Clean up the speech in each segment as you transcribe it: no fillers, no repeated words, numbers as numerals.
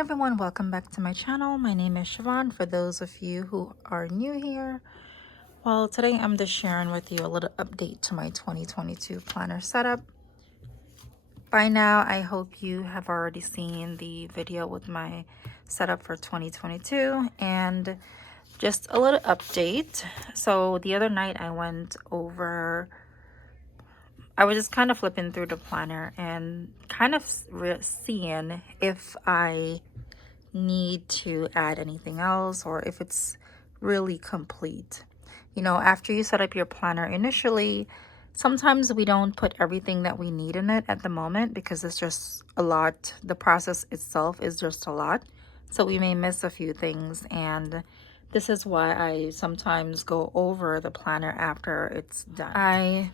everyone, welcome back to my channel. My name is Siobhan. For those of you who are new here, well, today I'm just sharing with you a little update to my 2022 planner setup. By now, I hope you have already seen the video with my setup for 2022 and just a little update. So the other night I was just kind of flipping through the planner and kind of seeing if I need to add anything else or if it's really complete. You know, after you set up your planner initially, sometimes we don't put everything that we need in it at the moment because it's just a lot. The process itself is just a lot. So we may miss a few things, and this is why I sometimes go over the planner after it's done. I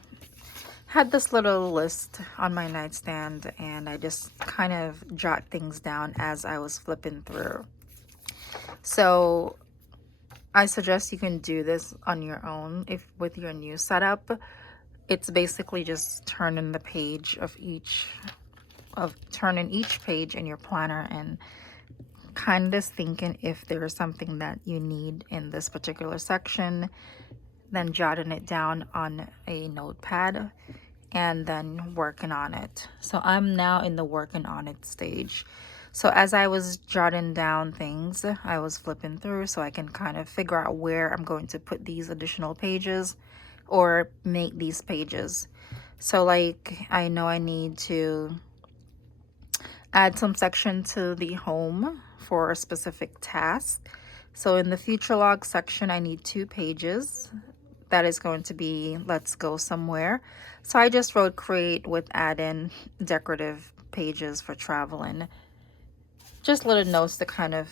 had this little list on my nightstand and I just kind of jot things down as I was flipping through. So I suggest you can do this on your own if with your new setup. It's basically just turning each page in your planner and kind of thinking if there's something that you need in this particular section, then jotting it down on a notepad and then working on it. So I'm now in the working on it stage. So as I was jotting down things, I was flipping through so I can kind of figure out where I'm going to put these additional pages or make these pages. So like I know I need to add some section to the home for a specific task. So in the future log section, I need 2 pages. That is going to be let's go somewhere. So I just wrote create with add-in decorative pages for traveling. Just little notes to kind of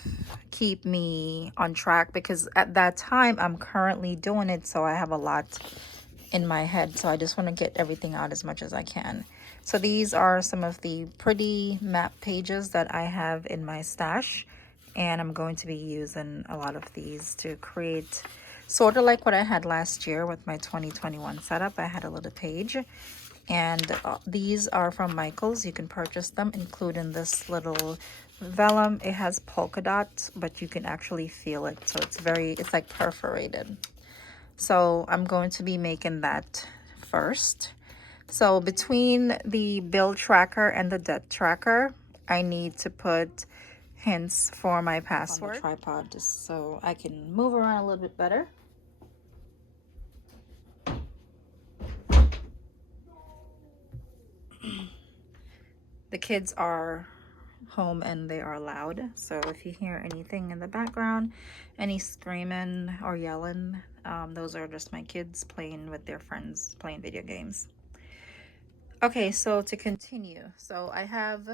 keep me on track because at that time I'm currently doing it, so I have a lot in my head. So I just want to get everything out as much as I can. So these are some of the pretty map pages that I have in my stash, and I'm going to be using a lot of these to create sort of like what I had last year with my 2021 setup. I had a little page, and these are from Michael's. You can purchase them, including this little vellum. It has polka dots, but you can actually feel it, so it's like perforated. So I'm going to be making that first. So between the bill tracker and the debt tracker, I need to put hints for my password on the tripod just so I can move around a little bit better. The kids are home and they are loud, so if you hear anything in the background, any screaming or yelling, those are just my kids playing with their friends, playing video games. Okay, so to continue, so I have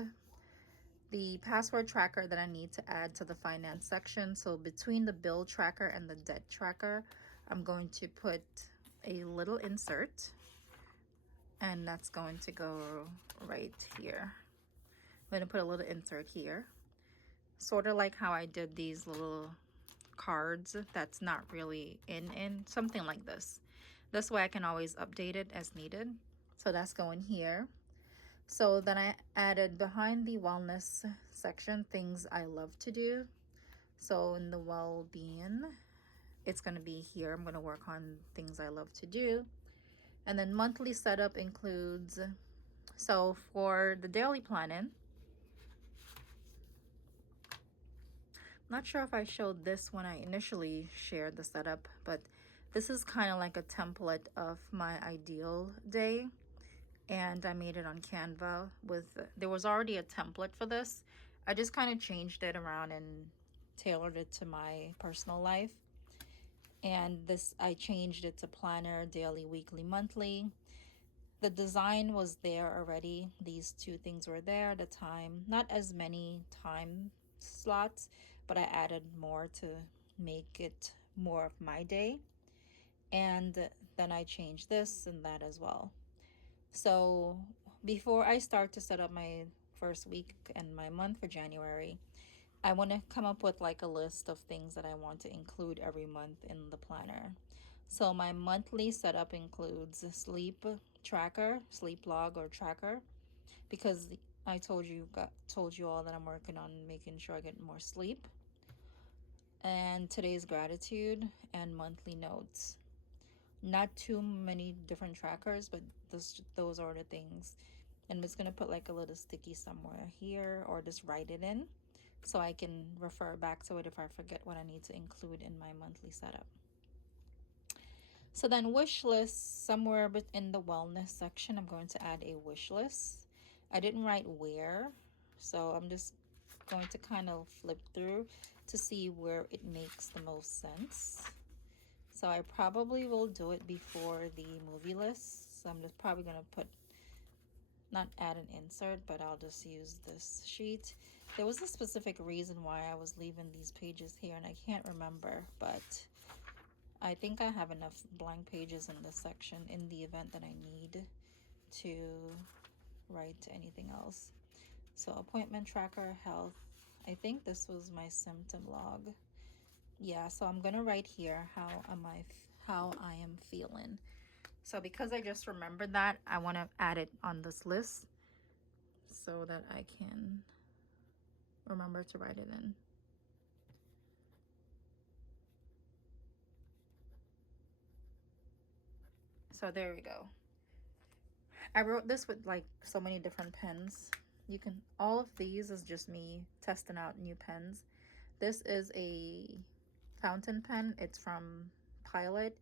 the password tracker that I need to add to the finance section. So between the bill tracker and the debt tracker, I'm going to put a little insert, and that's going to go right here. I'm going to put a little insert here, sort of like how I did these little cards that's not really in something like this. This way I can always update it as needed. So that's going here. So then I added behind the wellness section things I love to do. So in the well-being, it's going to be here. I'm going to work on things I love to do. And then monthly setup includes, so for the daily planning, not sure if I showed this when I initially shared the setup, but this is kind of like a template of my ideal day. And I made it on Canva there was already a template for this. I just kind of changed it around and tailored it to my personal life. And this, I changed it to planner, daily, weekly, monthly. The design was there already. These 2 things were there. The time, not as many time slots, but I added more to make it more of my day. And then I changed this and that as well. So before I start to set up my first week and my month for January, I want to come up with like a list of things that I want to include every month in the planner. So my monthly setup includes sleep tracker, sleep log or tracker, because I told you all that I'm working on making sure I get more sleep. And today's gratitude and monthly notes. Not too many different trackers, but those are the things. And I'm just gonna put like a little sticky somewhere here, or just write it in so I can refer back to it if I forget what I need to include in my monthly setup. So then wish list, somewhere in the wellness section, I'm going to add a wish list. I didn't write where, so I'm just going to kind of flip through to see where it makes the most sense. So I probably will do it before the movie list. So I'm just probably going to not add an insert, but I'll just use this sheet. There was a specific reason why I was leaving these pages here, and I can't remember, but I think I have enough blank pages in this section in the event that I need to write anything else. So appointment tracker, health. I think this was my symptom log. Yeah, so I'm gonna write here how I am feeling. So because I just remembered that, I want to add it on this list so that I can remember to write it in. So there we go. I wrote this with like so many different pens. All of these is just me testing out new pens. This is a fountain pen. It's from Pilot.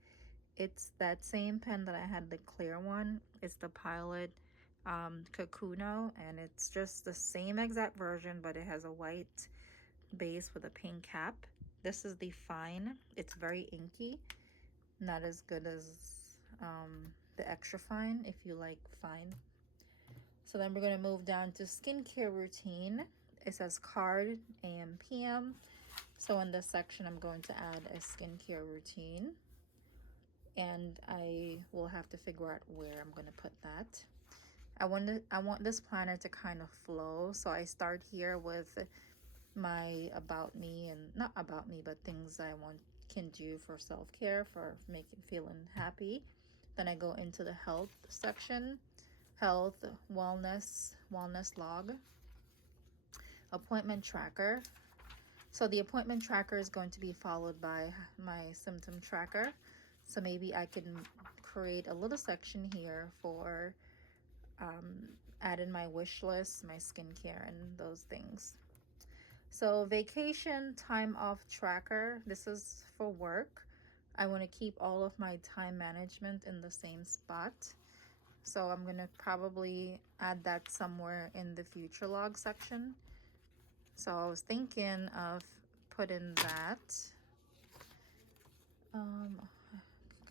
It's that same pen that I had, the clear one. It's the Pilot Kakuno, and it's just the same exact version, but it has a white base with a pink cap. This is the Fine. It's very inky, not as good as the Extra Fine if you like fine. So then we're going to move down to skincare routine. It says card AM PM. So in this section I'm going to add a skincare routine, and I will have to figure out where I'm going to put that. I want this planner to kind of flow, so I start here with my about me, and not about me, but things I can do for self-care, for feeling happy. Then I go into the health section, health, wellness log, appointment tracker. So the appointment tracker is going to be followed by my symptom tracker. So maybe I can create a little section here for add in my wish list, my skincare, and those things. So vacation time off tracker, this is for work. I want to keep all of my time management in the same spot. So I'm going to probably add that somewhere in the future log section. So I was thinking of putting that.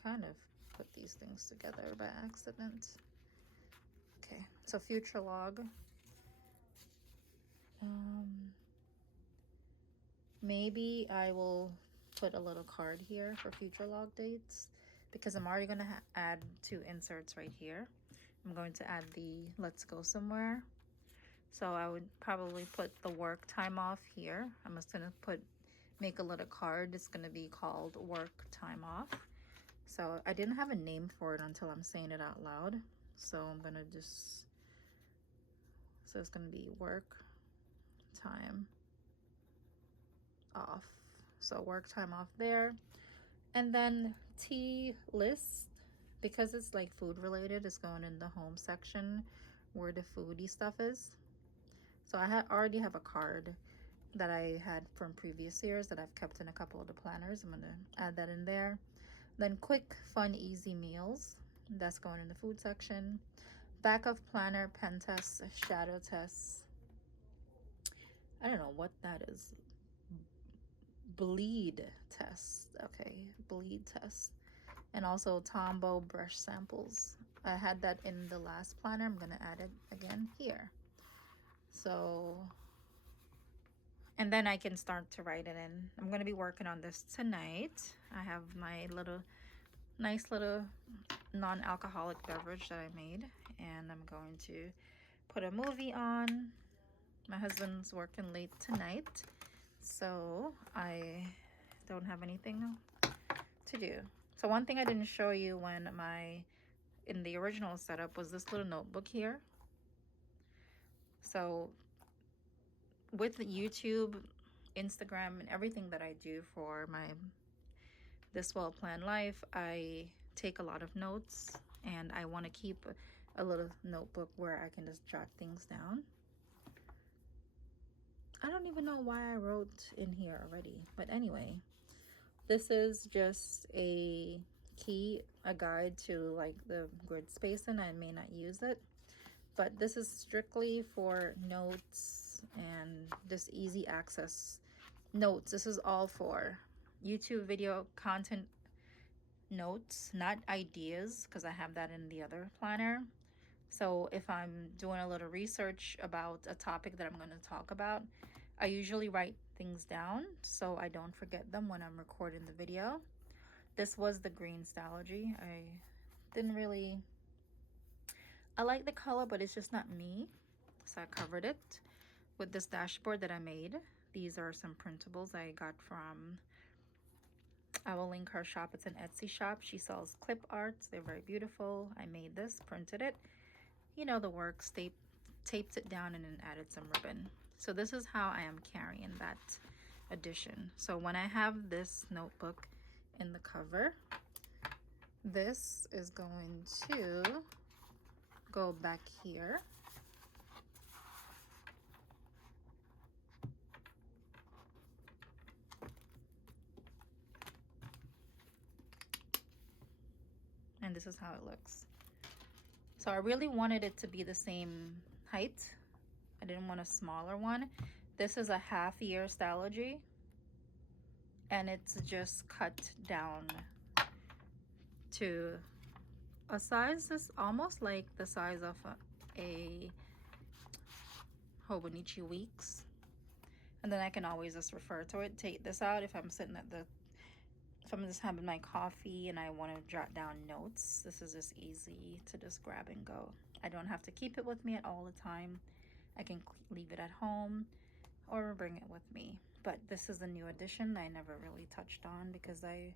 Kind of put these things together by accident. Okay, so future log. Maybe I will put a little card here for future log dates, because I'm already going to add 2 inserts right here. I'm going to add the let's go somewhere. So I would probably put the work time off here. I'm just going to make a little card. It's going to be called work time off. So I didn't have a name for it until I'm saying it out loud. So I'm going to so it's going to be work time off. So work time off there. And then tea list, because it's like food related, is going in the home section where the foodie stuff is. So I already have a card that I had from previous years that I've kept in a couple of the planners. I'm going to add that in there. Then quick, fun, easy meals, that's going in the food section. Back of planner, pen tests, shadow tests. I don't know what that is. Bleed test. Okay, bleed test. And also Tombow brush samples. I had that in the last planner. I'm going to add it again here. So, and then I can start to write it in. I'm going to be working on this tonight. I have my nice little non-alcoholic beverage that I made, and I'm going to put a movie on. My husband's working late tonight, so I don't have anything to do. So one thing I didn't show you in the original setup was this little notebook here. So with YouTube, Instagram, and everything that I do for my This Well Planned Life, I take a lot of notes, and I want to keep a little notebook where I can just jot things down. I don't even know why I wrote in here already, but anyway, this is just a guide to like the grid spacing. I may not use it, but this is strictly for notes and just easy access notes. This is all for YouTube video content notes, not ideas, because I have that in the other planner. So if I'm doing a little research about a topic that I'm going to talk about, I usually write things down so I don't forget them when I'm recording the video. This was the green Stalogy. I didn't really, I like the color, but it's just not me. So I covered it with this dashboard that I made. These are some printables I got from, I will link her shop. It's an Etsy shop. She sells clip arts. They're very beautiful. I made this, printed it. You know the works, taped it down and then added some ribbon. So this is how I am carrying that edition. So when I have this notebook in the cover, this is going to go back here. And this is how it looks. So I really wanted it to be the same height. I didn't want a smaller one. This is a half-year Stalogy, and it's just cut down to a size that's almost like the size of a Hobonichi Weeks. And then I can always just refer to it, take this out if I'm sitting at the, if I'm just having my coffee and I want to jot down notes. This is just easy to just grab and go. I don't have to keep it with me at all the time. I can leave it at home or bring it with me. But this is a new edition I never really touched on because I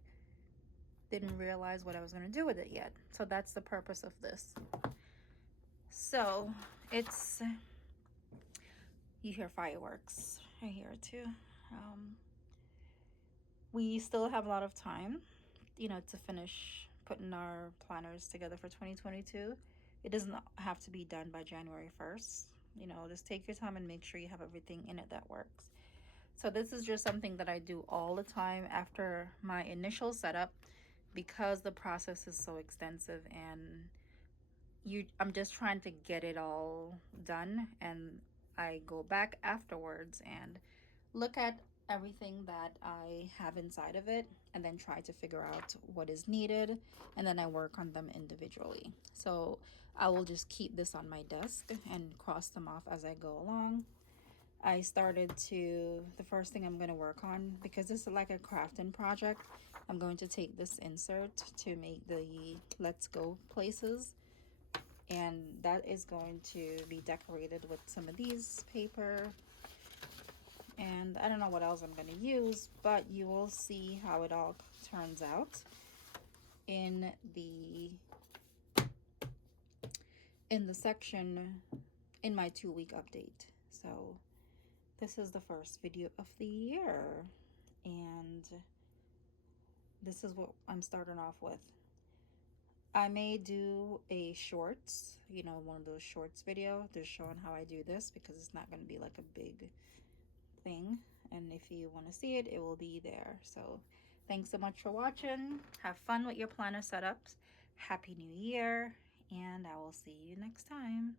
didn't realize what I was going to do with it yet. So that's the purpose of this. So it's, you hear fireworks. I hear it too. We still have a lot of time, you know, to finish putting our planners together for 2022. It doesn't have to be done by January 1st. You know, just take your time and make sure you have everything in it that works. So this is just something that I do all the time after my initial setup because the process is so extensive, and I'm just trying to get it all done, and I go back afterwards and look at everything that I have inside of it and then try to figure out what is needed, and then I work on them individually. So I will just keep this on my desk and cross them off as I go along. I started to, the first thing I'm going to work on, because this is like a crafting project, I'm going to take this insert to make the Let's Go places, and that is going to be decorated with some of these paper, and I don't know what else I'm going to use, but you will see how it all turns out in the section in my 2-week update. So this is the first video of the year, and this is what I'm starting off with. I may do a shorts, you know, one of those shorts video just showing how I do this, because it's not going to be like a big thing, and if you want to see it, it will be there. So thanks so much for watching. Have fun with your planner setups. Happy New Year, and I will see you next time.